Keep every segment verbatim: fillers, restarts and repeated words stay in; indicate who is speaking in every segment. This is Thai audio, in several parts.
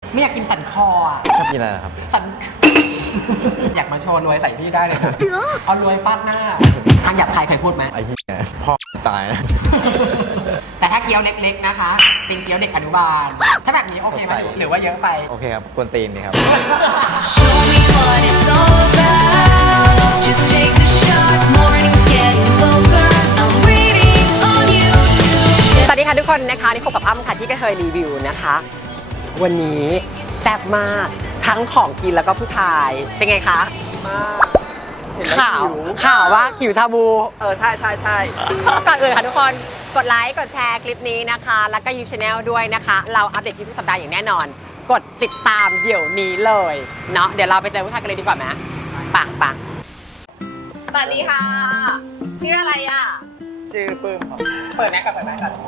Speaker 1: ไม่อยากกินสันคออ่ะ
Speaker 2: ชอบกินอะไรครับ
Speaker 1: สัน อยากมาโชว์รวยใส่พี่ได้เลยนะเอารวยฟาดหน้าทางหยาบใครเคยพูดไหม
Speaker 2: ไอ้ที่พ่อตายนะ
Speaker 1: แต่ถ้าเกี๊ยวเล็กๆนะคะเป็นเกี๊ยวเด็กอนุบาลถ้าแบบนี้โอเคไหมหรือว่าเยอะไป
Speaker 2: โอเคครับกวนตีนดีครับ
Speaker 3: Show me what it's all about. Just take the shot. Morning's getting closer. I'm waiting on you to
Speaker 1: สวัสดีค่ะทุกคนนะคะนี่พบกับอ้ำค่ะที่ก็เคยรีวิวนะคะ วันนี้แซ่บมากทั้งของกินแล้วก็ผู้ชายเป็นไงคะมากข่าวข่าวว่าหิวชาบูเออใช่ใช่ใช่ก่อนอื่นค่ะทุกคนกดไลค์กดแชร์คลิปนี้นะคะแล้วก็ยูทูบชาแนลด้วยนะคะเราอัปเดตคลิปทุกสัปดาห์อย่างแน่นอนกดติดตามเดี๋ยวนี้เลยเนาะเดี๋ยวเราไปเจอผู้ชายกันเลยดีกว่าไหมปังปังสวัสดีค่ะชื่ออะไรอ่ะชื่อปื้มครับเปิดแม็กกับเปิดแม็กกัน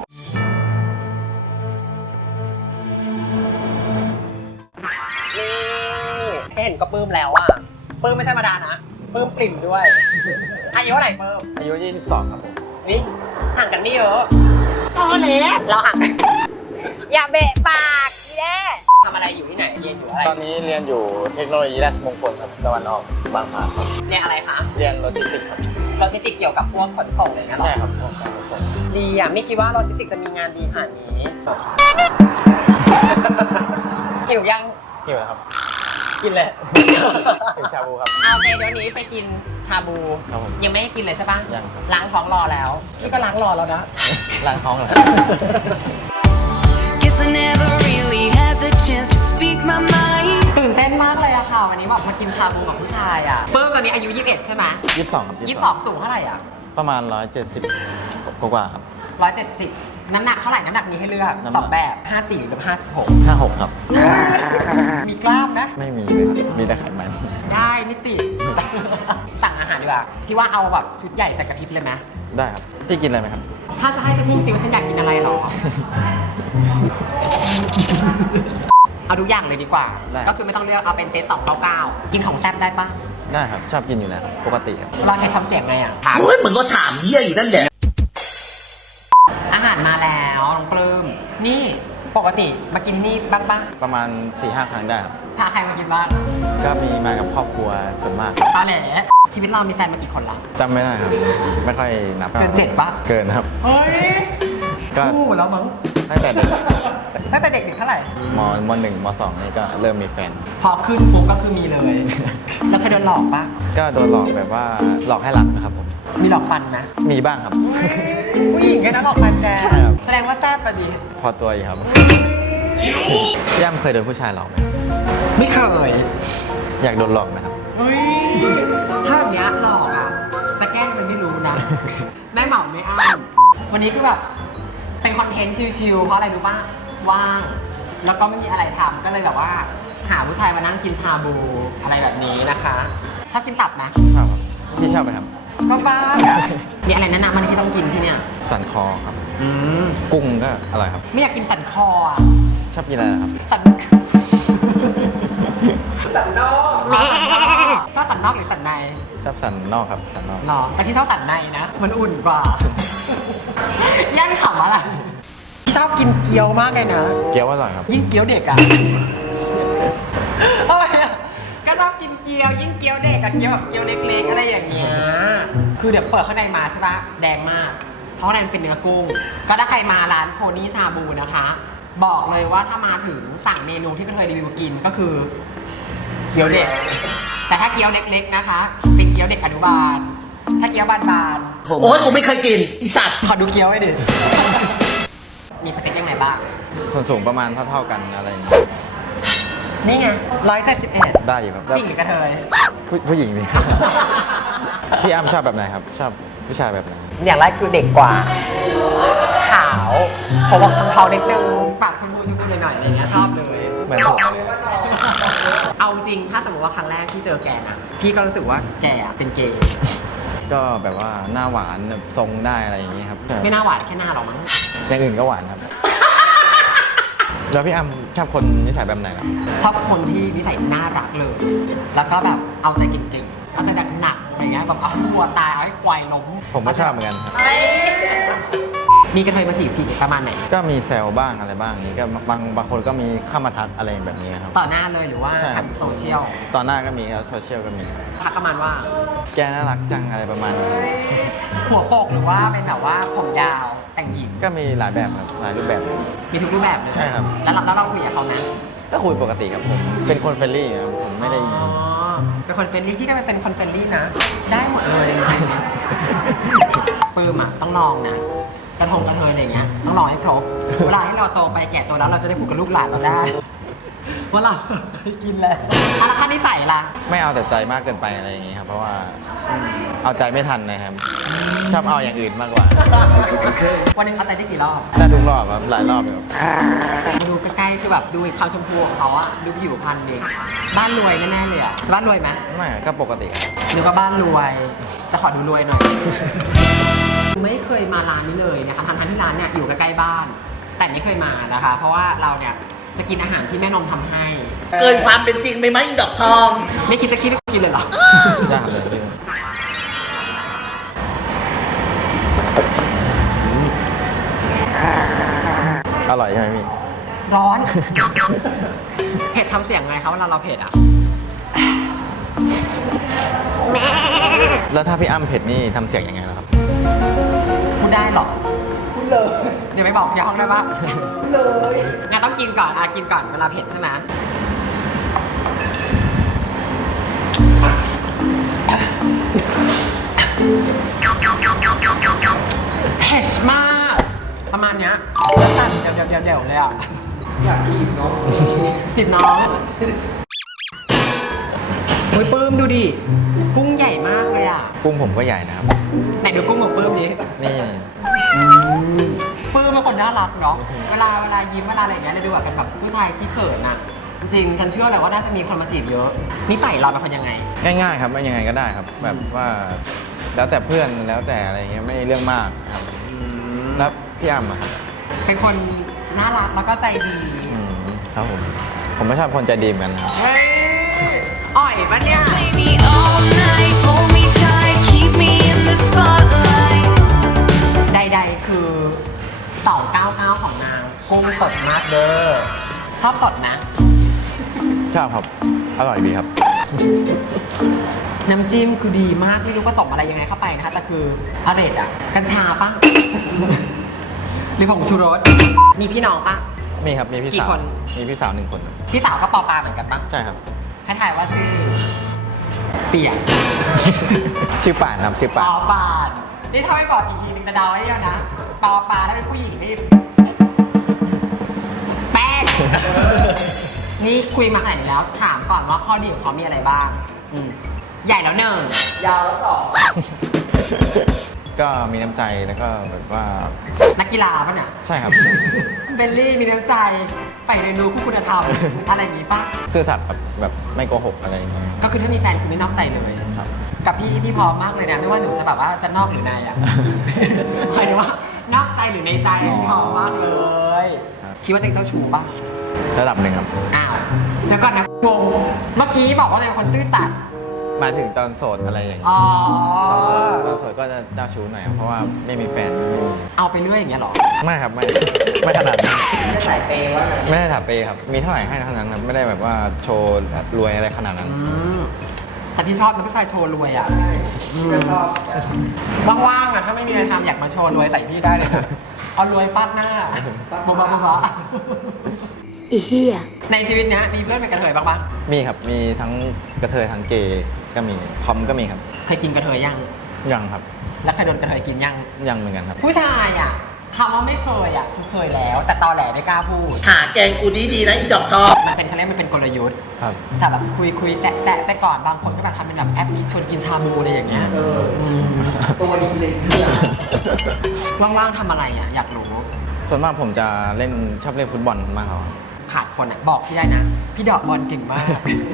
Speaker 1: นี่เห็นก็ปื้มแล้วอ่ะปื้มไม่ใช่ธรรมดานะปื้มปริ่มด้วยอายุเท่าไหร่ปื้ม
Speaker 2: อายุยี่สิบสองครับผม
Speaker 1: นี่ห่างกันไม่เยอะตอเล็กเราห่างกันอย่าเบะปากอีเด้ทำอะไรอยู่ที่ไหนเรียนอยู่อะไร
Speaker 2: ตอนนี้เรียนอยู่เทคโนโลยีราชมงคลครับตะวันออกบางพลีครับ
Speaker 1: เรียนอะไรคะ
Speaker 2: เรียนโลจิสติกส์ครับ
Speaker 1: โลจิสติกส์เกี่ยวกับพวกขนส่งเลยนะ
Speaker 2: ใช่ครับพวกการขนส่ง
Speaker 1: ดีอ่ะไม่คิดว่าโลจิสติกส์จะมีงานดีขนาดนี้หิวยัง
Speaker 2: หิวแล้วครับ
Speaker 1: กินเลย
Speaker 2: หิวชาบูครับ
Speaker 1: เอาโอเคเดี๋ยวนี้ไปกินชาบู
Speaker 2: ครับผม
Speaker 1: ยังไม่ได้กินเลยใช่ปะ
Speaker 2: ยังครับ
Speaker 1: ล้างท้องรอแล้วพี่ก็ล้างรอแล้วนะ
Speaker 2: ล้างท้องเหรอ
Speaker 3: Guess I never really had the chance to speak my mind.
Speaker 1: ตื่นเต้นมากเลยอะค่ะวันนี้แบบมากินชาบูกับผู้ชายอะเปิ้ลตอนนี้อายุยี่สิบเอ็ดใช่ไหม
Speaker 2: ยี่สิบสองครับ
Speaker 1: ยี่สิบสองสูงเท่าไหร่อะ
Speaker 2: ประมาณร้อยเจ็ดสิบกว่าๆครับ
Speaker 1: ร้อยเจ็ดสิบน้ำหนักเท่าไหร่น้ำหนักมีให้เลือก
Speaker 2: น้ำหนัก
Speaker 1: สองแบบห้าสี่หรือห้าสิบหก
Speaker 2: ห้าหกครับ
Speaker 1: มีกล้ามนะ
Speaker 2: ไม่มีเลยครับมีแต่ไขมัน
Speaker 1: ได้ไม่ติด สั่งอาหารดีกว่าพี่ว่าเอาแบบชุดใหญ่แต่กระพริบเลยไหม
Speaker 2: ได้ครับพี่กินอะไรไหมครับ
Speaker 1: ถ้าจะให้ฉันพูดจริงว่าฉันอยากกินอะไรหรอ เอาทุกอย่างเลยดีกว่า
Speaker 2: ได้
Speaker 1: ก็คือไม่ต้องเลือกเอาเป็นเซตสองเก้าเก้ากินของแซ่บได้ปะ
Speaker 2: ได้ครับชอบกินอยู่แล้วครับปกติครับ
Speaker 1: เราจะทำเสียงไงอะถาม
Speaker 4: โอ้ยมึงก็ถามเยี่ยอยู่นั่นแหละ
Speaker 1: อาหารมาแล้วน้องปลื้มนี่ปกติมากินที่นี่บ้างปะ
Speaker 2: ประมาณ สี่ห้า ครั้งได้ครับ
Speaker 1: พาใครมากินบ้าง
Speaker 2: ก็มีมากับครอบครัวส่วนมากครับ
Speaker 1: ตาแหลชีวิตเรามีแฟนมากี่คนละ
Speaker 2: จำไม่ได้ครับ ไม่ค่อยนับ
Speaker 1: เกินเจ็ดปะ
Speaker 2: เกินครับ
Speaker 1: เฮ้ย
Speaker 2: ก็
Speaker 1: คู่แล้วมั้ง
Speaker 2: ตั้งแต่เด็ก
Speaker 1: ตั้งแต่เด็กๆเท่าไหร่
Speaker 2: มมหนึ่งมสองนี่ก็เริ่มมีแฟน
Speaker 1: พอขึ้นปุ๊บก็คือมีเลย แล้วเคยโดนหลอกปะ
Speaker 2: ก็โดนหลอกแบบว่าหลอกให้รักนะครับผม
Speaker 1: มีหลอกฟันนะ
Speaker 2: มีบ้างครับ
Speaker 1: ผู้หญิงแค่นั้นหลอกฟันแก
Speaker 2: ใช่ครับ
Speaker 1: แสดงว่าแซ่บปะดิ
Speaker 2: พอตัวอยู่ครับย่ำเคยโดนผู้ชายหลอกไหม
Speaker 1: ไม่เคย
Speaker 2: อยากโดนหลอกไหมครับ
Speaker 1: เฮ้ยถ้าแบบเนี้ยหลอกอ่ะจะแกล้งมันไม่รู้นะแม่เหมาไม่อ้างวันนี้คือแบบเป็นคอนเทนต์ชิลๆเพราะอะไรรู้ป่ะว่างแล้วก็ไม่มีอะไรทำก็เลยแบบว่า หาผู้ชายมานั่งกินชาบูอะไรแบบนี้นะคะชอบกินตับนะ
Speaker 2: ชอบครับพี่ชอบไหมครับ
Speaker 1: ก็บ้ามีอะไรแนะนำมันที่ต้องกินที่เนี่ย
Speaker 2: สันคอครับ
Speaker 1: อืม
Speaker 2: กุ้งก็อร่อยครับ
Speaker 1: ไม่อยากกินสันคออ่ะ
Speaker 2: ชอบกินอะไรนะครับ
Speaker 1: สันสันนอกชอบสันนอกหรือสันใน
Speaker 2: ชอบสันนอกครับสันนอก
Speaker 1: หรอแต่ที่ชอบสันในนะมันอุ่นกว่าแย่งขำอะไรพี่ชอบกินเกี๊ยวมากเลยนะ
Speaker 2: เกี๊ยวอร่อยครับ
Speaker 1: ยิ่งเกี๊ยวเด็กอะทำไมอะก็ชอบกินเกี๊ยวยิ่งเกี๊ยวเด็กกับเกี๊ยวแบบเกี๊ยวเล็กๆอะไรอย่างเงี้ยคือเดี๋ยวเปิดข้างในมาใช่ปะแดงมากเพราะข้างในมันเป็นเนื้อกุ้งก็ถ้าใครมาร้านโคนี่ชาบูนะคะ บอกเลยว่าถ้ามาถึงสั่งเมนูที่ไม่เคยรีวิวกินก็คือเกี๊ยวเด็ก แต่ถ้าเกี๊ยวเล็กๆนะคะเป็นเกี๊ยวเด็กอนุบาลถ้าเกี๊ยวบานๆ
Speaker 4: โอ้ยกูไม่เคยกินอีสัตว์
Speaker 1: ขอดูเกี๊ยวให้ดิ มีสเต็กยังไงบ้าง
Speaker 2: ส่วนสูงประมาณเท่าๆกันอะไรอย่างเงี้ย
Speaker 1: นี่ไงร้อยเจ็ดสิบเอ็ด
Speaker 2: ได้อยู่ครับ
Speaker 1: ผู้หญิงหรือกระเทย
Speaker 2: ผู้ผู้หญิงนี่ พี่อ้ำชอบแบบไหนครับ ชอบผู้ชายแบบไหน
Speaker 1: อย่างแรกคือเด็กกว่า ขาวผมบอกทองๆนิดนึงปากชมพูชมพูหน่อยๆอะไรเงี้ยชอบเลย
Speaker 2: เหมือนผมเลย
Speaker 1: เอาจริงถ้าสมมติว่าครั้งแรกที่เจอแกนะพี่ก็รู้สึกว่าแกเป็นเกย์
Speaker 2: ก็แบบว่าหน้าหวานแบบทรงได้อะไรอย่างงี้ครับ
Speaker 1: ไม่น่าหวานแค่หน้าหรอกมั้ง
Speaker 2: อย่างอื่นก็หวานครับ แล้วพี่อ้ำชอบคนนิสัยแบบไหนครับ
Speaker 1: ชอบคนที่นิสัยน่ารักเลย แล้วก็แบบเอาใจเก่งๆเอาใจหนักๆอะไรเงี้ยแบบเอาให้วัวตายเอาให้ควายล้ม
Speaker 2: ผมก็ชอบเหมือนกันครับ
Speaker 1: เอ้ยมีกระเทยมาจีบจีบประมาณไหน
Speaker 2: ก็มีแซวบ้างอะไรบ้างอย่างนี้ก็บางบางคนก็มีเข้ามาทักอะไรแบบนี้ครับ
Speaker 1: ต่อหน้าเลยหรือว่า
Speaker 2: ใช่ครั
Speaker 1: ทา
Speaker 2: บ
Speaker 1: งโซเชียล
Speaker 2: ตอนหน้าก็มีครับโซเชียลก็มีครับ
Speaker 1: ทักประมาณว่า
Speaker 2: แกน่ารักจังอะไรประมาณนี้
Speaker 1: หัวโปกหรือว่าเป็นแบบว่าผมยาวแต่งหญิง
Speaker 2: ก็มีหลายแบบครับหลายรูปแบบ
Speaker 1: มีทุกรูปแบบเลย
Speaker 2: ใช่ครับ
Speaker 1: แล้วเราแล้วเราคุยกับเขานะ
Speaker 2: ก็คุยปกติครับผมเป็นคนเฟรนลี่ครับผมไม่ได้
Speaker 1: อ๋อเป็นคนเฟรนลี่ที่ก็เป็นคนเฟรนลี่นะ ได้หมดเลย ปื้มอ่ะต้องลองนะกระทงกระเทยอะไรเงี้ยต้องลองให้ครบเวลาที่เราโตไปแก่ตัวแล้วเราจะได้ผูกกับลูกหลานเราได้ว่าเราเคยกินแล้วอ่ะแล้วค่านิสัยล่ะ
Speaker 2: ไม่เอาแต่ใจมากเกินไปอะไรอย่างนี้ครับเพราะว่าเอาใจไม่ทันนะครับชอบเอาอย่างอื่นมากกว่า
Speaker 1: วันหนึงเอาใจได้กี่รอบ
Speaker 2: ได้ทุกรอบครับหลายรอบอยู่ครับ
Speaker 1: มาดูใกล้ๆคือแบบดูความชมพูของเขาอะดูผิวพรรณดีบ้านรวยแน่ๆเลยอะบ้านรวยไหม
Speaker 2: ไม่ก็ปกติครับ
Speaker 1: นึกว่าบ้านรวย จะขอดูรวยหน่อย ไม่เคยมาร้านนี้เลยนะคะทั้งๆที่ร้านเนี่ยอยู่ใกล้ๆบ้าน แต่ไม่เคยมานะคะ เพราะว่าเราเนี่ยจะกินอาหารที่แม่นมทำให้
Speaker 4: เกินความเป็นจริงไปไหมอีดอกทอง
Speaker 1: ไม่คิดจะคิดว่ากินเลยเหรอ
Speaker 2: ได้ครับเลยพี่ อร่อยใช่ไหมพี่
Speaker 1: ร้อน เผ็ดทำเสียงไงคะเวลาเราเผ็ดอ่ะ
Speaker 2: แล้วถ้าพี่อ้ำเผ็ดนี่ทำเสียงยังไงล่ะครับ
Speaker 1: พูดได้เหรอ พูดเลย เดี๋ยวไปบอกที่ห้องได้ปะพูดเลยงั้นต้องกินก่อนอ่ะกินก่อนเวลาเผ็ดใช่ไหมเผ็ดมาก ประมาณเนี้ยแล้วสั่นเดี๋ยวเดี๋ยวเดี๋ยวเดี๋ยวเลยอ่ะ อยากทีบน้องทีบน้องโอ้ยปื้มดูดิ กุ้งใหญ่มากเลยอ่ะ
Speaker 2: กุ้งผมก็ใหญ่นะครับ
Speaker 1: ไหนดูกุ้งของปื้มดิ
Speaker 2: นี่
Speaker 1: ปื้มเป็นคนน่ารักเนาะ เวลาเวลายิ้มเวลาอะไรอย่างเงี้ยเราดูแบบเป็นแบบผู้ชายที่เขินน่ะ จริงๆฉันเชื่อเลยว่าน่าจะมีคนมาจีบเยอะนี่ใส่เราเป็นคนยังไง
Speaker 2: ง่ายๆครับไม่ยังไงก็ได้ครับ แบบว่า แล้วแต่เพื่อนแล้วแต่อะไรเงี้ยไม่เรื่องมากครับแล้วพี่อ้ำอะครับ
Speaker 1: เป็นคนน่ารักแล้วก็ใจดี
Speaker 2: อืมครับผม ผมไม่ชอบคนใจดีเหมือนกันครับ
Speaker 1: เฮ้ย อ่อยปะเนี่ย
Speaker 3: Play me all night, hold me tight, keep me in the spotlight.
Speaker 1: ใดๆคือสองเก้าเก้าของนางกุ้งสดมากเด้อ ชอบสดนะ
Speaker 2: ชอบครับ อร่อยดีครับ
Speaker 1: น้ำจิ้มคือดีมากไม่รู้ผสมอะไรยังไงเข้าไปนะคะ แต่คืออร่อยอ่ะ กัญชาปะ หรือผงชูรส มีพี่น้องปะ
Speaker 2: มีครับ มีพี่
Speaker 1: กี่
Speaker 2: สาว
Speaker 1: คน
Speaker 2: มีพี่สาวหนึ่งคนครับ
Speaker 1: พี่สาวก็ปอปลาเหมือนกันปะ
Speaker 2: ใช่ครับ
Speaker 1: ให้ถ่ายว่าชื่อ เปียก
Speaker 2: ชื่อป่านครับชื่อ
Speaker 1: ป
Speaker 2: ป่าน
Speaker 1: อปานนี่ถ้าไม่บอกอีกทีนึงจะเดาไว้แล้วนะปอปาถ้าเป็นผู้หญิงนี่แป้ง นี่คุยมาขนาดนี้แล้ว ถามก่อนว่าข้อดีของเขามีอะไรบ้างอืมใหญ่แล้วหนึ่งยาวแล้วสอง
Speaker 2: ก็มีน้ำใจแล้วก็แบบว่า
Speaker 1: นักกีฬาปะเนี่ย
Speaker 2: ใช่ครับ
Speaker 1: เบลลี่มีน้ำใจใฝ่เรียนรู้คู่คุณธรรม อะไรอย่างนี้ปะ
Speaker 2: ซื่อสัตย์ครับแบบไม่โกหกอะไรอย่างเงี้ย
Speaker 1: ก็คือถ้ามีแฟนคือไม่นอกใจเลย
Speaker 2: ครับ
Speaker 1: กับพี่พี่พร้อมมากเลยนะไม่ว่าหนูจะแบบว่าจะนอกหรือในอ่ะ หมายถึงว่านอกใจหรือในใจอะพี่พร้อมมากเลย
Speaker 2: ครับ
Speaker 1: คิดว่าตัวเองเจ้าชู้ปะ
Speaker 2: ระดับหนึ่งครับ
Speaker 1: อ้าวเดี๋ยวก่อนนะงงเมื่อกี้บอกว่าตัวเองเป็นคนซื่อสัตย์
Speaker 2: หมายถึงตอนโสดอะไรอย่างเงี้ย
Speaker 1: อ๋อ
Speaker 2: ตอนโสดตอนโสดก็จะเจ้าชู้หน่อยครับเพราะว่าไม่มีแฟน
Speaker 1: เอาไปเรื่อยอย่างเงี้ยเหรอ
Speaker 2: ไม่ครับไม่ไม่ขนาดนั้น
Speaker 1: ไม่ได้ใส่เปย์ว่า
Speaker 2: ไม่ได้ถามเปย์ครับ มีเท่าไหร่ให้เท่านั้นครับไม่ได้แบบว่าโชว์รวยอะไรขนาดนั้น
Speaker 1: อืมแต่พี่ชอบนะผู้ชายโชว์รวยอ่ะว่างๆอ่ะถ้าไม่มีอะไรทำอยากมาโชว์รวยใส่พี่ได้เลยนะเอารวยฟาดหน้าบ๊ะบ๊ะบ๊ะบ๊ะ
Speaker 5: อีเหี้ย
Speaker 1: ในชีวิตเนี้ยมีเพื่อนเป็นกระเทยบ้างปะ
Speaker 2: มีครับมีทั้งกระเทยทั้งเกย์ก็มีทอมก็มีครับ
Speaker 1: เคยกินกระเทยยัง
Speaker 2: ยังครับ
Speaker 1: แล้วเคยโดนกระเทยกินยัง
Speaker 2: ยังเหมือนกันครับ
Speaker 1: ผู้ชายอ่ะคำว่าไม่เคยอ่ะคือเคยแล้ว แต่ตอแหลไม่กล้าพูด
Speaker 4: หาแกงกูดีๆนะอีดอกทอง
Speaker 1: มันเป็นเขาเรียกมันเป็นกลยุทธ์
Speaker 2: ครับ
Speaker 1: แต่แบบคุยคุยแตะแตะไปก่อนบางคนก็แบบทำเป็นแบบแอปกินชวนกินชาบูอะไรอย่างเงี้ยตัวดีเลยว่างๆทำอะไรอ่ะอยากรู้
Speaker 2: ส่วนมากผมจะเล่นชอบเล่นฟุตบอลมากกว่า
Speaker 1: ขาดคนอ่ะบอกพี่ได้นะ พี่ดอกบอลเก่งมาก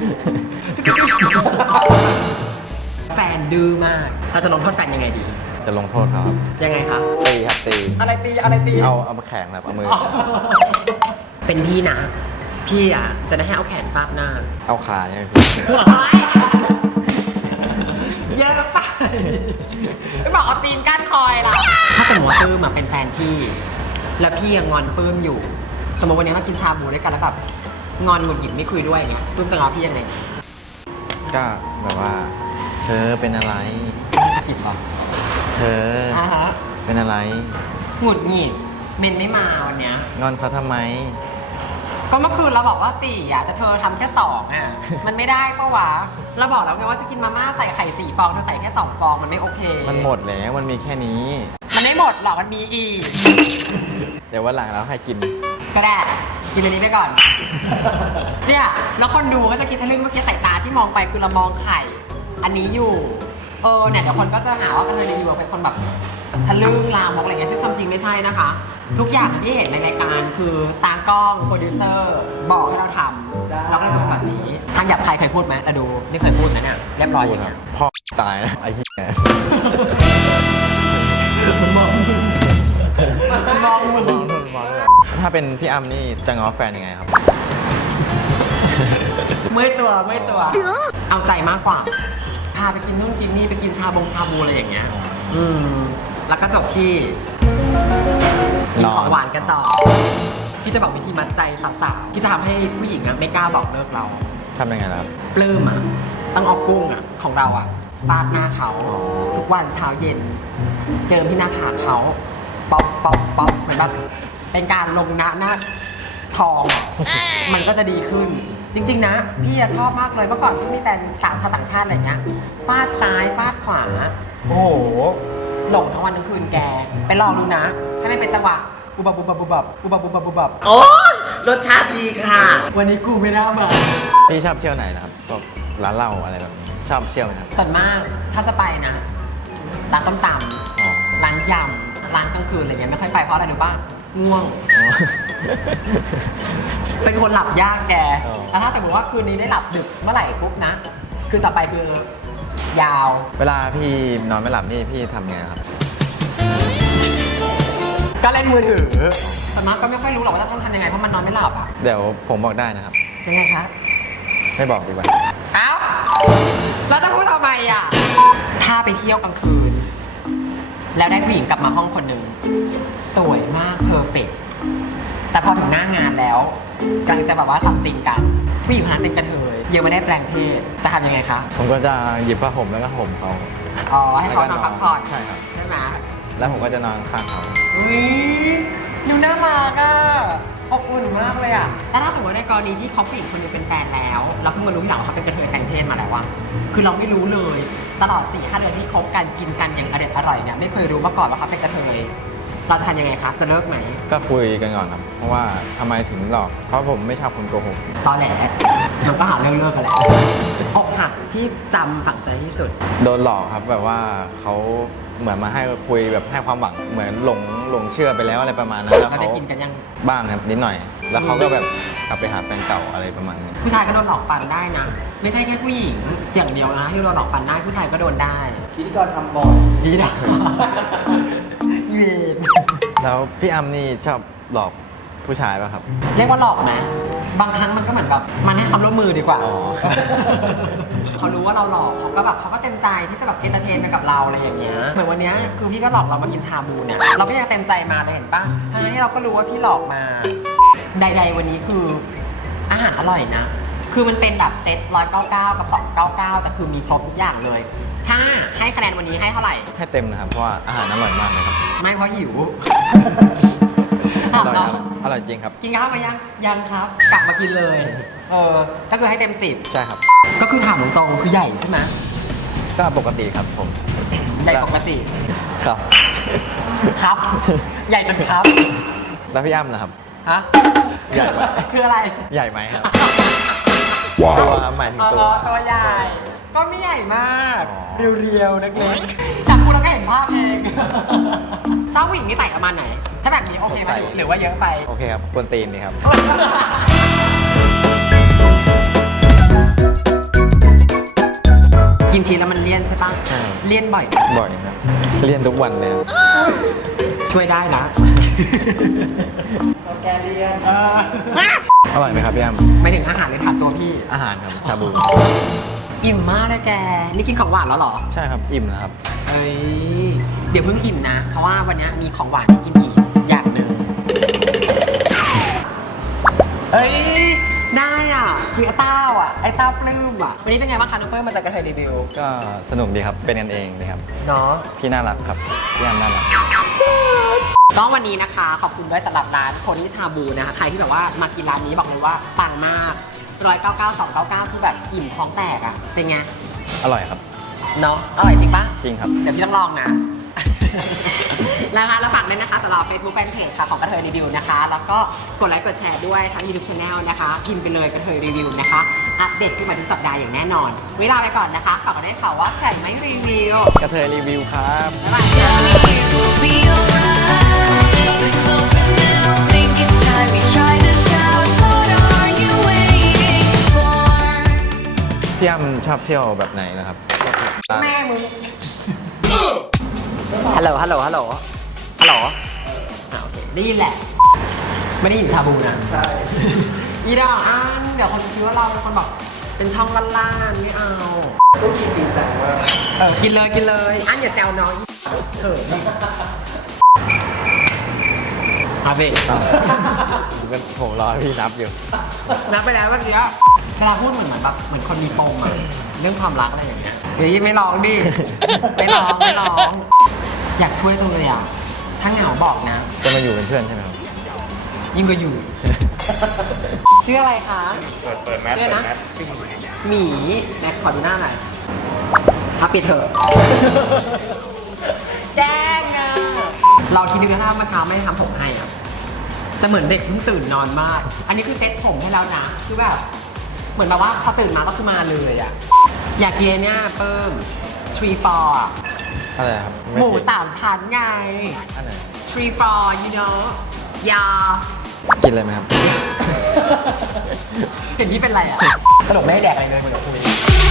Speaker 1: แฟนดื้อมากเราจะลงโทษแฟนยังไงดี
Speaker 2: จะลงโทษเขาครับ
Speaker 1: ยังไงคะ
Speaker 2: ตีครับตี
Speaker 1: อะไรตีอะไรตี
Speaker 2: เอาเอามาแข่งแบบเอามือ
Speaker 1: เป็นพี่นะ พี่อ่ะจะไม่ให้เอาแขนฟาดหน้า
Speaker 2: เอาขาใช่ไหมพี่
Speaker 1: เยอะไปไม่บอกเอาตีนก้านคอยล่ะถ้าสมมติว่าปื้มอะเป็นแฟนพี่ แล้วพี่ยังงอนปื้มอยู่ สมมติวันนี้มากินชาบูด้วยกันแล้วแบบงอนหงุดหงิดไม่คุยด้วยอย่างเงี้ยปื้มจะง้อพี่ยังไง
Speaker 2: ก็แบบว่า เธอเป็นอะไร
Speaker 1: กินป่ะ
Speaker 2: เธอ
Speaker 1: อ่าฮะ
Speaker 2: เป็นอะไร
Speaker 1: หงุดหงิดเมนไม่มาวันเนี้ย
Speaker 2: งอนเขาทำไม
Speaker 1: ก็เมื่อคืนเราบอกว่าสี่อ่ะแต่เธอทำแค่สองอ่ะ มันไม่ได้ปะวะเราบอกแล้วไงว่าจะกินมาม่าใส่ไข่สี่ฟองเธอใส่แค่สองฟองมันไม่โอเค
Speaker 2: มันหมดแล้วมันมีแค่นี้
Speaker 1: มันไม่หมดหรอกมันมีอีก
Speaker 2: เดี๋ยววันหลังเราให้กิน
Speaker 1: ก็ได้กินอันนี้ไปก่อน เนี่ยแล้วคนดูก็จะคิดทะลึ่งเมื่อกี้สายตาที่มองไปคือเรามองไข่ อันนี้อยู่ เออเนี่ยเดี๋ยวคนก็จะหาว่ากันเลยรีวิวเป็นคนแบบทะลึ่งลามกอะไรเงี้ยซึ่งความจริงไม่ใช่นะคะ ทุกอย่างที่เห็นในรายการคือตากล้องโปรดิวเซอร์บอกให้เราทำเราก็เลยทำแบบนี้ทางหยาบใครเคยพูดไหมแต่ดูไม่เคยพูดนะเนี่ยเรียบร้อยอย่างเงี้ย
Speaker 2: พ่อตายนะไอ้เหี้ย
Speaker 1: มันมองมันมองมึง
Speaker 2: ถ้าเป็นพี่อ้ำนี่จะง้อแฟนยังไงครับ
Speaker 1: เมื่อยตัวเมื่อยตัว เอาใจมากกว่า พาไปกินนู่นกินนี่ไปกินชาบงชาบูอะไรอย่างเงี้ย อืม แล้วก็จบที่กินของหวานกันต่อ พี่จะบอกวิธีมัดใจสาวๆที่จะทำให้ผู้หญิงอะไม่กล้าบอกเลิกเรา
Speaker 2: ทำยังไงล่ะครับ
Speaker 1: ปลื้มอ่ะต้องเอากุ้งอ่ะของเราอ่ะปาดหน้าเขา
Speaker 2: อ๋อ
Speaker 1: ทุกวันเช้าเย็น เจิมที่หน้าผากเขาป๊อปป๊อปป๊อปเหมือนแบบเป็นการลงหน้าหน้าทองอะมันก็จะดีขึ้น จริงๆนะ พี่อะชอบมากเลยเมื่อก่อนที่มีแฟนต่างชาติต่างชาติอะไรเงี้ยฟาดซ้ายฟาดขวา โอ้โหหลงทั้งวันทั้งคืนแก ไปลองดูนะ ถ้าไม่เป็นจังหวะอุบับอุบับอุบับอุบับอุบับอุบับ
Speaker 4: โอ้ยรสชาติดีค่ะ
Speaker 1: วันนี้กูไม่น่ามา
Speaker 2: พี่ชอบเที่ยวไหนนะครับพวกร้านเหล้าอะไรแบบนี้ชอบเที่ยวไหมครับ
Speaker 1: ส่วนมากถ้าจะไปนะร้านต้มต
Speaker 2: อ๋อ
Speaker 1: ำร้านยำร้านกลางคืนอะไรเงี้ยไม่ค่อยไปเพราะอะไรรู้ป่ะง่วง
Speaker 2: อ๋อ
Speaker 1: เป็นคนหลับยากแก
Speaker 2: อ๋อ
Speaker 1: แล้วถ้าสมมติว่าคืนนี้ได้หลับดึกเมื่อไหร่ปุ๊บนะ คืนต่อไปคือยาว
Speaker 2: เวลาพี่นอนไม่หลับนี่พี่ทำไงครับ
Speaker 1: ก็เล่นมือถือส่วนมากก็ไม่ค่อยรู้หรอกว่าจะต้องทำยังไงเพราะมันนอนไม่หลับอ่ะ
Speaker 2: เดี๋ยวผมบอกได้นะครับ
Speaker 1: ยังไงคะ
Speaker 2: ไม่บอกดีกว่า
Speaker 1: เอ้าเราจะพูดทำไมอ่ะ ถ้าไปเที่ยวกลางคืน แล้วได้ผู้หญิงกลับมาห้องคนหนึ่งสวยมากเพอร์เฟกต์แต่พอถึงหน้างานแล้วกำลังจะแบบว่าสัมติงกันผู้หญิงคนนั้นเป็นกระเทยยังไม่ได้แปลงเพศจะทำยังไงคะ
Speaker 2: ผมก็จะหยิบผ้าห่มแล้วก็ห่มเขา
Speaker 1: อ๋อให้เขานอนพักผ่อน
Speaker 2: ใช่ครับ
Speaker 1: ใช่ไหม
Speaker 2: แล้วผมก็จะนอนข้างเขา
Speaker 1: อุ้ยดูน่ารักอ่ะอบอุ่นมากเลยอ่ะแล้วถ้าสมมติในกรณีที่เขาผู้หญิงคนหนึงเป็นแฟนแล้วเราเพิ่งมารู้ทีหลังว่าเขาเป็นกระเทยแปลงเพศมาแล้วว่าคือเราไม่รู้เลยตลอดสี่ห้าเดือนที่คบกันกินกันอย่างอเด็ดอร่อยเนี่ยไม่เคยรู้มาก่อนว่าเขาเป็นกระเทยเราจะทำยังไงคะจะเลิกไหม
Speaker 2: ก็คุยกันก่อนครับ เพราะว่าทำไมถึงหลอก เพราะผมไม่ชอบคนโกหก
Speaker 1: ตอนแหลมันก็หาเรื่องเลิกกันแหละอกหักที่จำฝังใจที่สุด
Speaker 2: โดนหลอกครับแบบว่าเขาเหมือนมาให้คุยแบบให้ความหวังเหมือนหลงหลงเชื่อไปแล้วอะไรประมาณนั้นแล้ว
Speaker 1: เรา
Speaker 2: เขา
Speaker 1: ได้กินกันยัง
Speaker 2: บ้างครับนิดหน่อย แล้วเขาก็แบบกลับไปหาแฟนเก่าอะไรประมาณนี้
Speaker 1: ผู้ชายก็โดนหลอกปันได้นะ ไม่ใช่แค่ผู้หญิงอย่างเดียวนะที่โดนหลอกปันได้ผู้ชายก็โดนได้พิธีกรทำบ่อยดีนะเวร
Speaker 2: แล้วพี่อัมนี่ชอบหลอกผู้ชายป่ะครับ
Speaker 1: เรียกว่าหลอกไหมบางครั้งมันก็เหมือนแบบมันให้ความร่วมมือดีกว่า
Speaker 2: อ๋อ
Speaker 1: เขารู้ว่าเราหลอกเขาก็แบบเขาก็เต็มใจที่จะแบบเอนเตอร์เทนไปกับเราอะไรอย่างเงี้ยเหมือนวันเนี้ยคือพี่ก็หลอกเรามากินชาบูเนี่ยเราก็ยังเต็มใจมาเลยเห็นปะทั้งที่เราก็รู้ว่าพี่หลอกมา ใด ๆ วันนี้คืออาหารอร่อยนะ คือมันเป็นแบบเซ็ตร้อยเก้าเก้ากับสองเก้าเก้าแต่คือมีครบทุกอย่างเลย ถ้าให้คะแนนวันนี้ให้เท่าไหร่
Speaker 2: ให้เต็มนะครับ เพราะว่าอาหารอร่อยมากเลยครับ
Speaker 1: ไม่เพราะหิว
Speaker 2: อ
Speaker 1: ถาม
Speaker 2: ร่อย
Speaker 1: น้
Speaker 2: ค
Speaker 1: อ
Speaker 2: รับ
Speaker 1: ง
Speaker 2: อร่อยจริงครับ
Speaker 1: กินข้าวมายังยังครับ กลับมากินเลย เออก็คือให้เต็มสิบ
Speaker 2: ใช่ครับ
Speaker 1: ก็คือถามตรงๆคือใหญ่ใช่ไหม
Speaker 2: ก็ปกติครับผม
Speaker 1: ใหญ่ปกติ
Speaker 2: ครับ
Speaker 1: ครับ ใหญ่จนครับ
Speaker 2: แล้วพี่อ้ำนะครับ
Speaker 1: ฮะ
Speaker 2: ใหญ่ไหม
Speaker 1: คืออะไร
Speaker 2: ใหญ่ไหมครับ ตัวหมายถึง
Speaker 1: อ๋อ
Speaker 2: ตัว
Speaker 1: ตัวใหญ่ ก็ไม่ใหญ่มาก
Speaker 2: อ๋อ
Speaker 1: เรียวๆนักเล็กจากคุณเราก็เห็นภาพเองเจ้าผู้หญิงนี่ใส่ประมาณไหน ถ้าแบบนี้โอเคไหมหรือว่าเยอะไป
Speaker 2: โอเคครับกวนตีนดีครับ
Speaker 1: กินชีสแล้วมันเลี่ยนใช่ปะ
Speaker 2: ใช่
Speaker 1: เลี่ยนบ่อย
Speaker 2: บ่อยครับเรียนทุกวันเลยครับ
Speaker 1: ช่วยได้นะ
Speaker 2: อร่อยไหมครับพี่อ้ำ
Speaker 1: ไม่ถึงอาหารเลยถามตัวพี่
Speaker 2: อาหารครับชาบู
Speaker 1: อิ่มมากเลยแก นี่กินของหวานแล้วเหรอ
Speaker 2: ใช่ครับอิ่มแล้วครับ
Speaker 1: เอ้ย เดี๋ยวเพิ่งอิ่มนะ เพราะว่าวันนี้มีของหวานให้กินอีกอย่างหนึ่งเอ้ย ได้อ่ะ คือไอ้เต้าอ่ะ ไอ้เต้าปลื้มอ่ะ วันนี้เป็นไงบ้างคะน้องเปิ้ลมาจากกระเทยรีวิว
Speaker 2: ก็สนุกดีครับเป็นกันเองดีครับ
Speaker 1: เนาะ
Speaker 2: พี่น่ารักครับพี่ยามน่ารัก
Speaker 1: ก็วันนี้นะคะขอบคุณด้วยสำหรับร้านโคนี่ชาบูนะคะใครที่แบบว่ามากินร้านนี้บอกเลยว่าปังมากร้อยเก้าเก้าสองเก้าเก้าคือแบบอิ่มท้องแตกอ่ะเป็นไง
Speaker 2: อร่อยครับ
Speaker 1: เนาะอร่อยจริงปะ
Speaker 2: จริงครับ
Speaker 1: เดี๋ยวพี่ต้องลองนะ แล้วมาแล้วฝากด้วยนะคะสำหรับ Facebook Fanpage ค่ะของกระเทยรีวิวนะคะ แล้วก็กดไลค์กดแชร์ด้วยทั้ง YouTube Channel นะคะกินไปเลยกระเทยรีวิวนะคะ อัปเดตขึ้นมาทุกสัปดาห์อย่างแน่นอนเวลาไปก่อนนะคะฝากกันได้ข่าวว่าไข่ไม่รีวิว
Speaker 2: กระเทยรีวิวครับ
Speaker 1: บ๊ายบาย
Speaker 3: Tell me it will be alright. Closer now, think it's time we try this out. What are you waiting for?
Speaker 2: พี่ยามชอบเที่ยวแบบไหนนะครับ
Speaker 1: แม่มึง ฮัลโหล ฮัลโหล ฮัลโหล ฮัลโหลอ่าโอเค ได้ยินแหละ ไม่ได้ยินชาบูนะ ใช่ อีดอกอ่านเดี๋ยวคนคิดว่าเราเป็นคนแบบเป็นช่องล่านๆไม่เอา
Speaker 6: ต้องกินจริงจังว่า
Speaker 1: เออ กินเลยกินเลยอันอย่าแซวน้องอีเถอะอาเบะ
Speaker 2: ผมก็ผมรอพี่นับอยู่
Speaker 1: นับไปแล้วเมื่อกี้เวลาพูดเหมือนแบบเหมือนคนมีปมอะเรื่องความรักอะไรอย่างเงี้ยเฮ้ยไม่ร้องดิ ไม่ร้องไม่ร้อง อยากช่วยจังเลยอ่ะ ถ้าเหงาบอกนะ
Speaker 2: จะมาอยู่เป็นเพื่อนใช่ไหมครับ
Speaker 1: ยิ่งกว่าอยู่ ชื่ออะไรคะ
Speaker 6: เปิดเปิดแมส
Speaker 1: ชื่อ
Speaker 6: เปิ
Speaker 1: นะ
Speaker 6: ดแมส
Speaker 1: หมีแม็กขอดูหน้าหน่อยถ้าปิดเถอะ แจ้งอะเราคิดดูนะถ้าเมื่อเช้าไม่ได้ทำผมให้อะจะเหมือนเด็กเพิ่งตื่นนอนมาก อันนี้คือเซ็ตผมให้แล้วนะ คือแบบ เหมือนแบบว่าพอตื่นมาก็คือมาเลยอะอยากกินเนี่ยเพิ่มทรีฟอร์
Speaker 2: อะไรครับไ
Speaker 1: หมู
Speaker 2: กิน
Speaker 1: สามชั้นไง
Speaker 2: อันไหน
Speaker 1: ทรีฟอร์ you know ยา
Speaker 2: กินเลยไหมครับ
Speaker 1: เห็นพี่เป็นไรอะสรุปไม่ให้แดกอะไรเลยเหมือนคุย